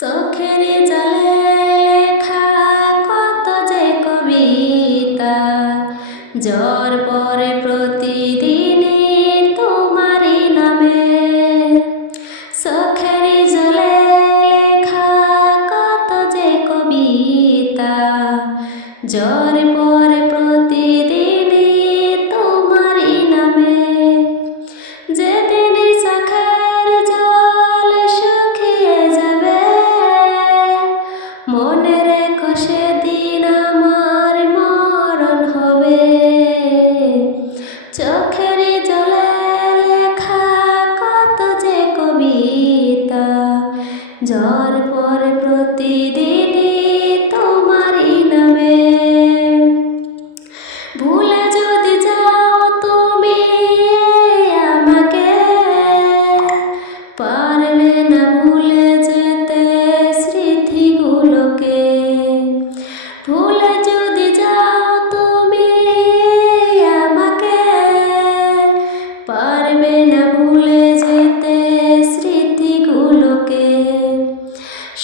চোখের জলে লেখা কত যে কবিতা। জ্বর পরে প্রতিদিনই তোমারই নামে। চোখের জলে লেখা কত যে কবিতা। জ্বর পরে জ্বর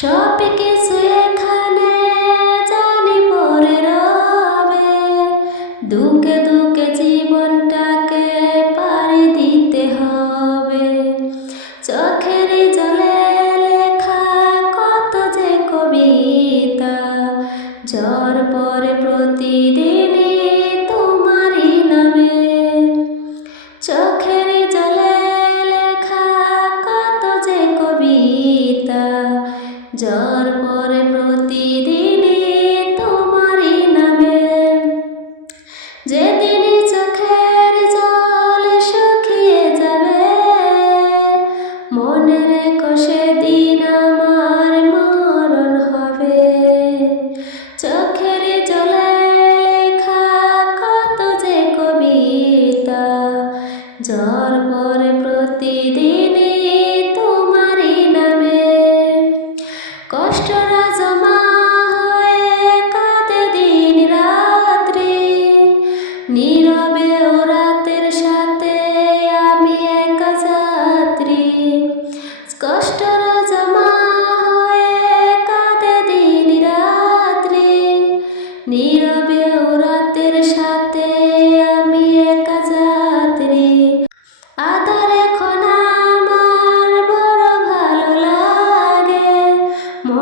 সব কিছু জানি পরে রবে। দুকে দুকে জীবনটাকে পাড়ি দিতে হবে। চোখের জলে লেখা কত যে কবিতা জ্বর পরে প্রতিদিনই জ্বর পরে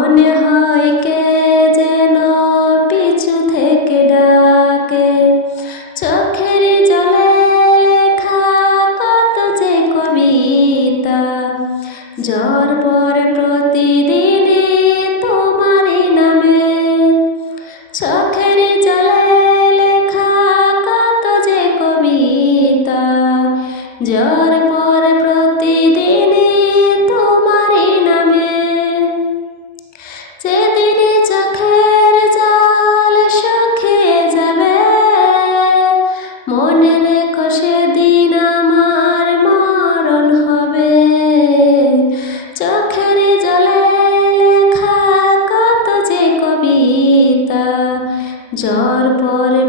মনে হয় কে যেন পিছু থেকে ডাকে। চোখের জলে লেখা কত যে কবিতা। জ্বর পরে প্রতিদিনই তোমারই নামে। চোখের জলে লেখা কত যে কবিতা। জ্বর যার পরে